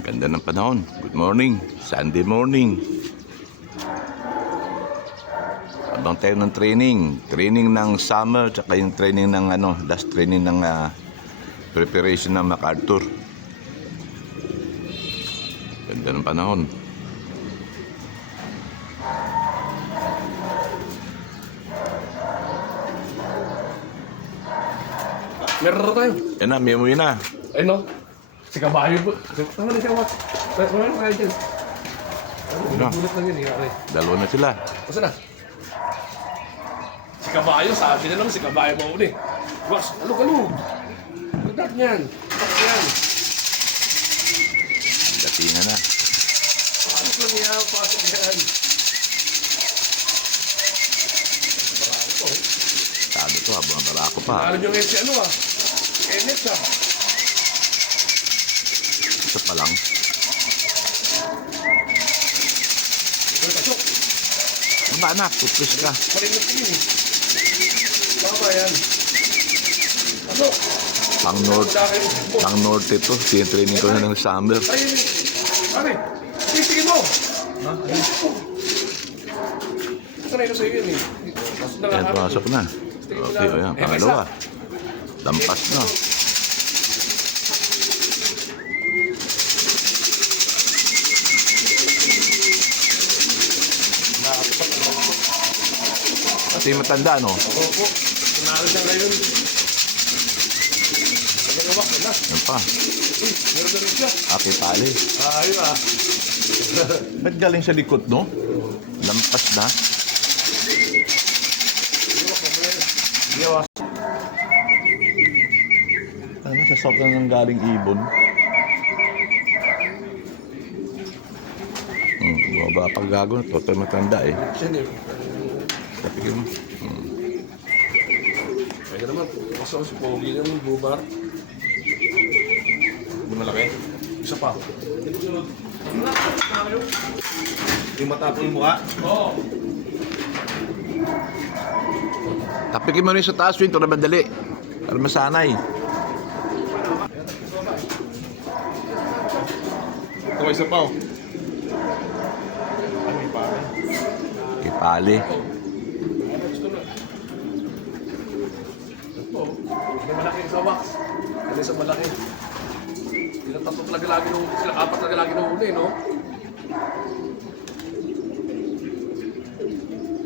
Ganda ng panahon. Good morning. Sunday morning. Habang tayo ng training. Training ng summer, tsaka yung training ng last training ng preparation ng MacArthur. Ganda ng panahon. Meron na tayo. Yan na, may umuwi na. Ay no. Si Kabayo po. Tama na siya, Wat. Tama na tayo dyan. Ano? Bulat lang yun eh. Okay. Dalawa na sila. Basta na. Si Kabayo, sabi na naman si Kabayo mauli. Was, alug-alug. Lugat niyan. Lugat niyan. Datingan na. Pasok lang yan. Pasok yan. Barako po. Sabi ko, habang barako pa. Alam nyo ngayon si ano ah. Kenneth ah. Isa pa lang. Uy, pasok. Ano ba anak? Pupis ka. Marinot ko yun eh. Baba yan. Pasok. Pang norte to. Training ko na ng summer. Ayun eh. Pare, titigin mo. Ha? Ayun. Sanay ko sa'yo yun eh. Pasok na Ayan, nga. pumasok na. Okay, o yan. Pangalawa. Lampas na. Kasi matanda, no? Opo. Tunalo siya ngayon. Pagkakawak ka na. Yan pa. Uy, meron na rin siya. Okay, pali. Ayun ah. Ba't galing sa likod, no? Lampas na. Iwas. Ano, sa south na ng galing ibon. Baba pag gago na. Total matanda, eh. Siya eh. Kapigil mo. Kaya naman, pasok si Pogi naman, bubar. Hindi malaki. Isa pa. Yung matapon yung mukha? Oo. Tapikin mo rin sa taas, Win. Ito na madali. Para masanay. Ito isa pa oh. Ano yung pare? Ipali. Gusto na. Ito, may malaki sa wax. Kaya sa malaki. Ilang tatlo talaga lagi nung, sila apat talaga lagi nung uli, no?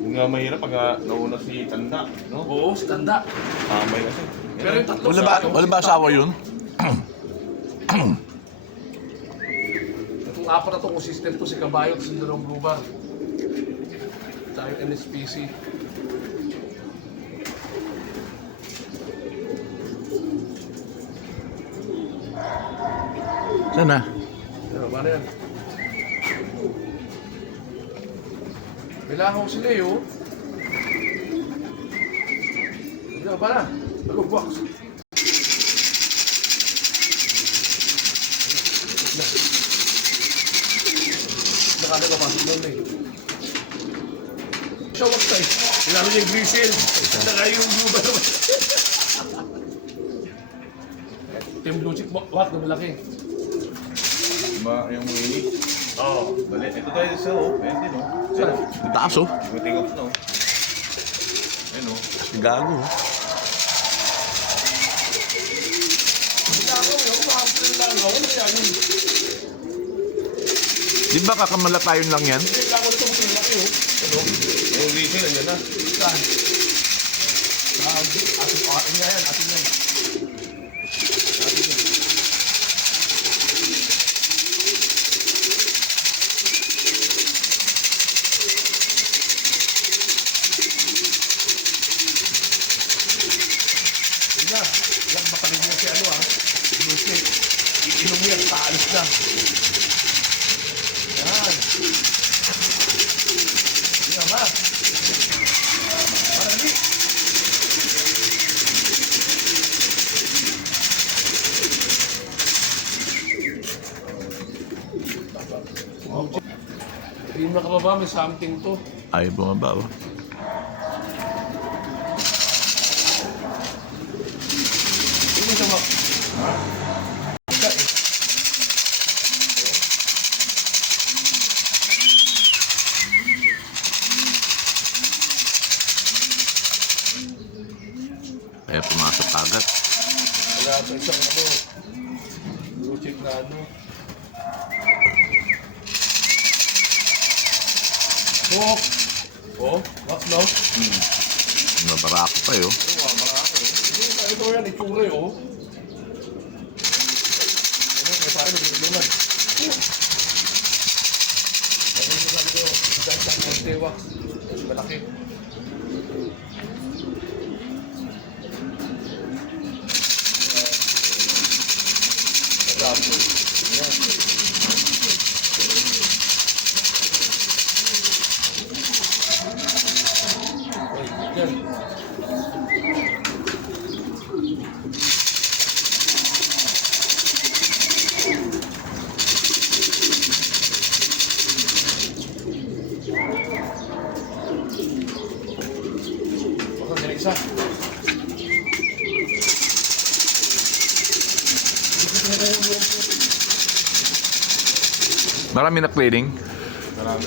Yung nga mahirap pag nauna si Tanda, no? Oo, si Tanda. Kamay kasi. Pero yung tatlo Wala ba asawa yun? Itong apat na itong system to, si Kabayo at si Dalawang Blue Bar. Tsaka yung NSPC. Sana. Ano ba na yan? Kailangan ko si Leo. Ano ba na? Alog, box. Nakala ko pasok doon eh. Siya wax tayo. Kailangan niya yung grisel. Saka yung blue ba naman? Ito yung blue chip wax na malaki. Yung mini. Oo. Bali, ito tayo sa oh. Ayan din oh. Saan? Ang taas, oh. Yung take off na oh. Ayan oh. Gago, oh. Kailangan mo yung makapil lang. Wala yan yun. Di ba kakamalatayon lang yan? Kailangan ito mo yung laki oh. Ano? Yung diesel, andyan na. Saan? Atin nga yan, atin yan. Atin yan. Yun na, yan makalim niya si ano ah. Music. Iinom mo yan, paalis na. Yan. Yan ha. Marami. Hindi makababa, may something to. Ayaw bumaba, oh. Hindi sa check na ano. Oh, wax no? Nabarako pa yun. Ito yan, itsura eh, oh. Ano, kaya tayo nabibigyan. Ano yung sabi ko, dahil sa konti wax. Malaki. Tapos, yan. Ay, yan. Baka may isa. Marami na cleaning. Marami.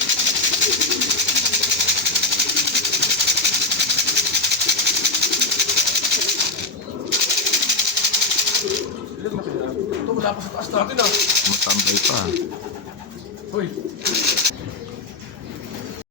Ito wala pa sa taas natin ah. Matambay pa. Hoy,